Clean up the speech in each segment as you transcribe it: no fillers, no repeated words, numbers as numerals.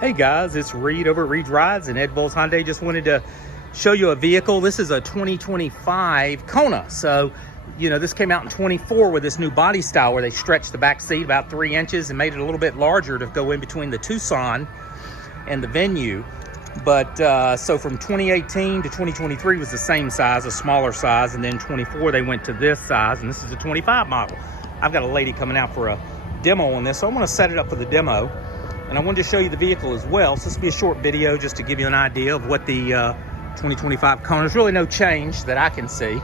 Hey guys, it's Reed over at Reed's Rides, and Ed Bowles Hyundai. Just wanted to show you a vehicle. This is a 2025 Kona. So, you know, this came out in 24 with this new body style where they stretched the back seat about 3 inches and made it a little bit larger to go in between the Tucson and the Venue. But so from 2018 to 2023 was the same size, a smaller size, and then 24 they went to this size, and this is a 25 model. I've got a lady coming out for a demo on this, so I want to set it up for the demo. And I wanted to show you the vehicle as well. So this will be a short video just to give you an idea of what the 2025 Kona. There's really no change that I can see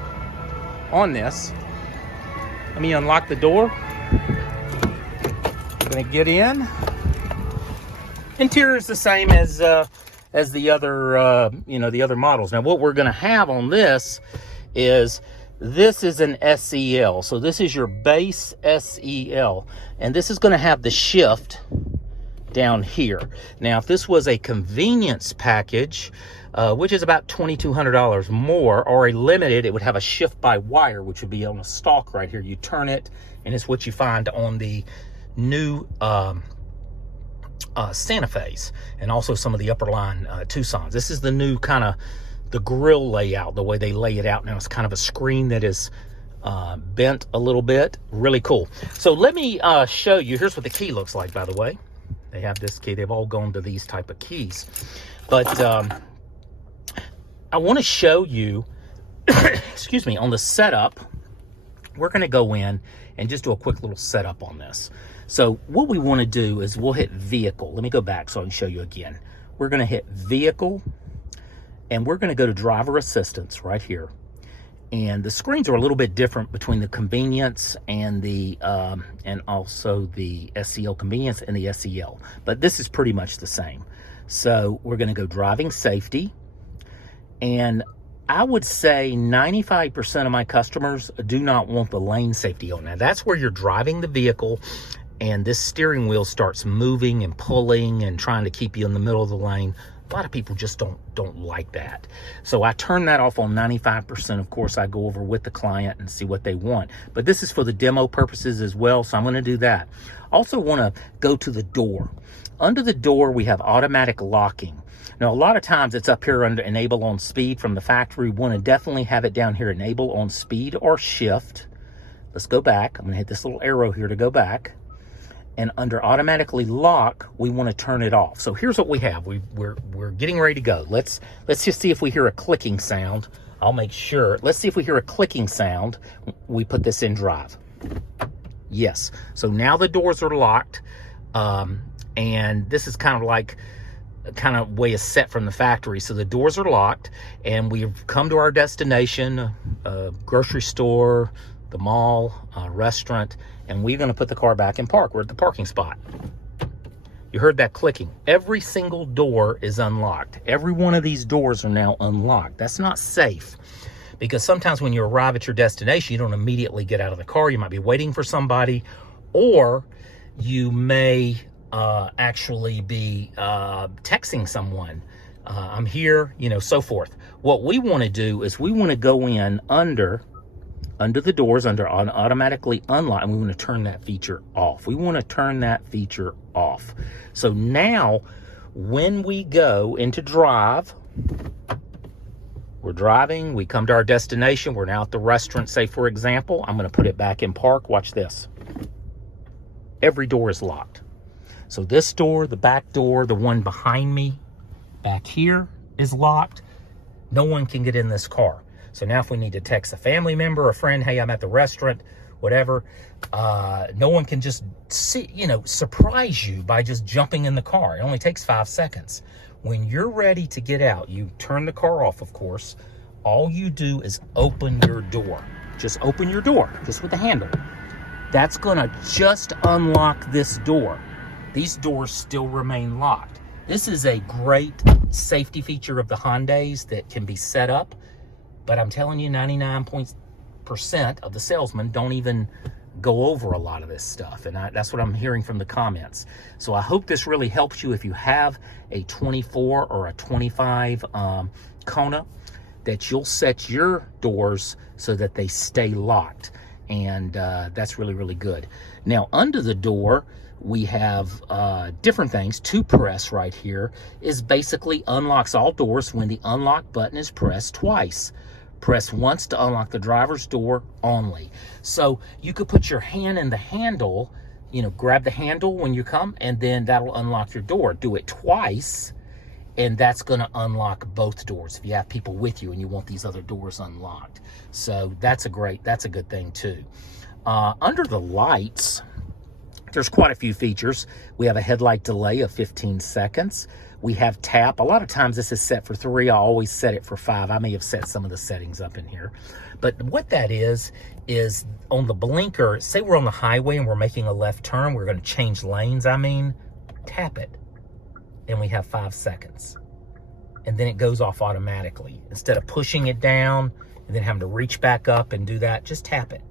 on this. Let me unlock the door. I'm gonna get in. Interior is the same as the other, the other models. Now, what we're gonna have on this is an SEL. So this is your base SEL, and this is gonna have the shift down here. Now, if this was a convenience package, which is about $2,200 more, or a limited, it would have a shift by wire, which would be on a stalk right here. You turn it, and it's what you find on the new Santa Fe's, and also some of the upper line Tucsons. This is the new kind of the grill layout, the way they lay it out now. It's kind of a screen that is bent a little bit. Really cool. So let me show you. Here's what the key looks like, by the way. They have this key. They've all gone to these type of keys. But I want to show you, excuse me, on the setup. We're going to go in and just do a quick little setup on this. So what we want to do is we'll hit vehicle. Let me go back so I can show you again. We're going to hit vehicle, and we're going to go to driver assistance right here. And the screens are a little bit different between the convenience and the and also the SEL convenience and the SEL, but this is pretty much the same. So we're going to go driving safety, and I would say 95% of my customers do not want the lane safety on. Now that's where you're driving the vehicle and this steering wheel starts moving and pulling and trying to keep you in the middle of the lane. A lot of people just don't like that. So I turn that off on 95%. Of course, I go over with the client and see what they want. But this is for the demo purposes as well, so I'm going to do that. Also want to go to the door. Under the door, we have automatic locking. Now, a lot of times it's up here under enable on speed from the factory. We want to definitely have it down here, enable on speed or shift. Let's go back. I'm going to hit this little arrow here to go back. And under automatically lock, we want to turn it off. So here's what we have. We're getting ready to go. Let's just see if we hear a clicking sound. I'll make sure. Let's see if we hear a clicking sound. We put this in drive. Yes. So now the doors are locked. And this is kind of way is set from the factory. So the doors are locked, and we've come to our destination, grocery store, the mall, restaurant, and we're going to put the car back in park. We're at the parking spot. You heard that clicking. Every single door is unlocked. Every one of these doors are now unlocked. That's not safe, because sometimes when you arrive at your destination, you don't immediately get out of the car. You might be waiting for somebody, or you may actually be texting someone. I'm here, so forth. What we want to do is we want to go in under the doors, under automatically unlock, and we want to turn that feature off. We want to turn that feature off. So now when we go into drive, we're driving, we come to our destination, we're now at the restaurant, say for example. I'm going to put it back in park. Watch this. Every door is locked. So this door, the back door, the one behind me back here is locked. No one can get in this car. So now if we need to text a family member, a friend, hey, I'm at the restaurant, whatever, no one can just surprise you by just jumping in the car. It only takes 5 seconds. When you're ready to get out, you turn the car off, of course. All you do is open your door. Just open your door, just with the handle. That's gonna just unlock this door. These doors still remain locked. This is a great safety feature of the Hyundais that can be set up. But I'm telling you, 99% of the salesmen don't even go over a lot of this stuff. And that's what I'm hearing from the comments. So I hope this really helps you if you have a 24 or a 25 Kona, that you'll set your doors so that they stay locked. And that's really, really good. Now, under the door, We have different things. To press right here is basically unlocks all doors when the unlock button is pressed twice. Press once to unlock the driver's door only. So you could put your hand in the handle, you know, grab the handle when you come, and then that'll unlock your door. Do it twice, and that's going to unlock both doors if you have people with you and you want these other doors unlocked. So that's a good thing too. Under the lights, there's quite a few features. We have a headlight delay of 15 seconds. We have tap. A lot of times this is set for 3. I always set it for 5. I may have set some of the settings up in here. But what that is on the blinker, say we're on the highway and we're making a left turn, we're going to change lanes, tap it. And we have 5 seconds. And then it goes off automatically. Instead of pushing it down and then having to reach back up and do that, just tap it.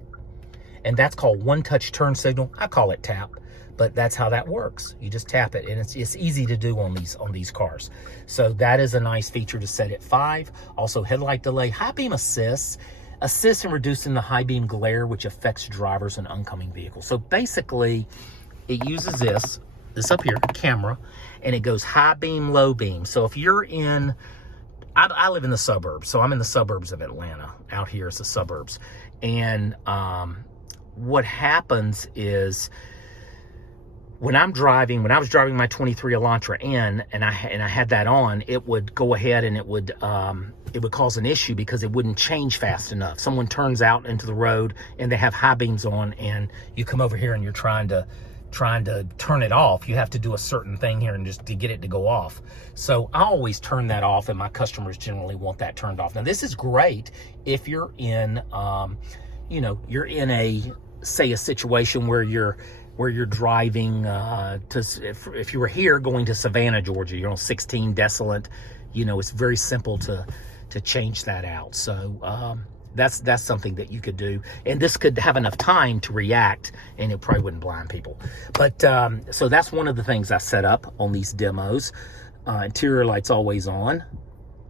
And that's called one-touch turn signal. I call it tap, but that's how that works. You just tap it, and it's easy to do on these cars. So that is a nice feature to set at 5. Also, headlight delay, high beam assists in reducing the high beam glare, which affects drivers and oncoming vehicles. So basically, it uses this up here, camera, and it goes high beam, low beam. So if you're in, I live in the suburbs, so I'm in the suburbs of Atlanta. Out here is the suburbs, and what happens is when I was driving my 23 Elantra in, and I had that on, it would go ahead and it would cause an issue because it wouldn't change fast enough. Someone turns out into the road and they have high beams on, and you come over here and you're trying to turn it off. You have to do a certain thing here and just to get it to go off. So I always turn that off, and my customers generally want that turned off. Now this is great if you're in, you're in a situation where you're driving if you were here going to Savannah, Georgia, you're on 16 Desolate, it's very simple to change that out. So that's something that you could do, and this could have enough time to react, and it probably wouldn't blind people. But so that's one of the things I set up on these demos. Interior lights always on.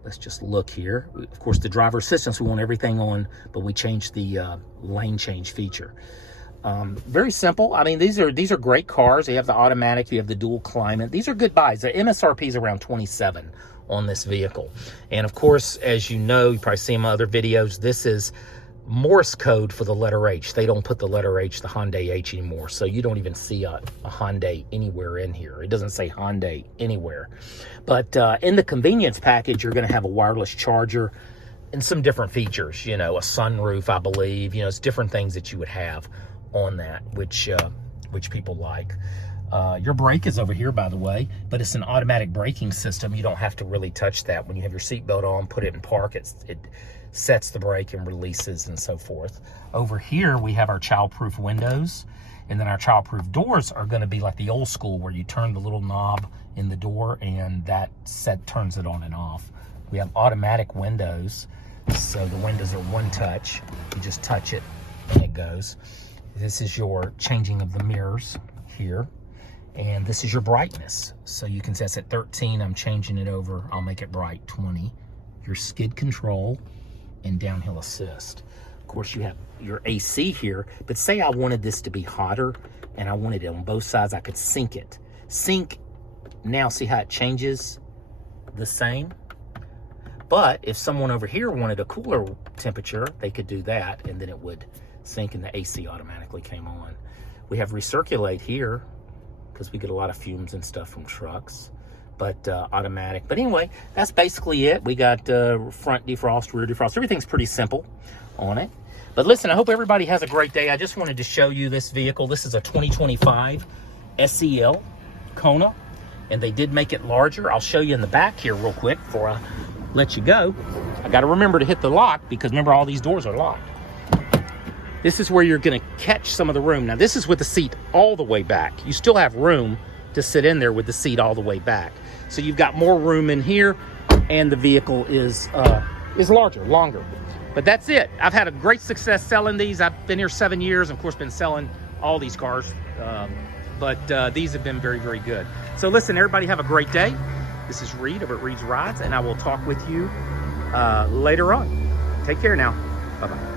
Let's just look here. Of course, the driver assistance, we want everything on, but we changed the lane change feature. Very simple. These are great cars. They have the automatic, you have the dual climate. These are good buys. The MSRP is around $27 on this vehicle. And of course, as you know, you probably see in my other videos, this is Morse code for the letter H. They don't put the letter H, the Hyundai H anymore. So you don't even see a Hyundai anywhere in here. It doesn't say Hyundai anywhere. But in the convenience package, you're going to have a wireless charger and some different features, a sunroof, I believe, it's different things that you would have on that, which people like. Your brake is over here, by the way, but it's an automatic braking system. You don't have to really touch that. When you have your seatbelt on, put it in park, it sets the brake and releases and so forth. Over here, we have our child-proof windows, and then our child-proof doors are going to be like the old school where you turn the little knob in the door and that turns it on and off. We have automatic windows, so the windows are one touch. You just touch it and it goes. This is your changing of the mirrors here. And this is your brightness. So you can see it's at 13. I'm changing it over. I'll make it bright, 20. Your skid control and downhill assist. Of course, you have your AC here. But say I wanted this to be hotter and I wanted it on both sides, I could sync it. Sync, now see how it changes the same? But if someone over here wanted a cooler temperature, they could do that, and then it would sync and the AC automatically came on. We have recirculate here because we get a lot of fumes and stuff from trucks, but automatic. But anyway, that's basically it. We got front defrost, rear defrost. Everything's pretty simple on it. But listen, I hope everybody has a great day. I just wanted to show you this vehicle. This is a 2025 SEL Kona, and they did make it larger. I'll show you in the back here real quick before I let you go. I got to remember to hit the lock because remember all these doors are locked. This is where you're going to catch some of the room. Now this is with the seat all the way back. You still have room to sit in there with the seat all the way back. So you've got more room in here, and the vehicle is larger, longer. But that's it. I've had a great success selling these. I've been here 7 years, and of course been selling all these cars. But these have been very, very good. So listen, everybody have a great day. This is Reed over at Reed's Rides, and I will talk with you later on. Take care now. Bye-bye.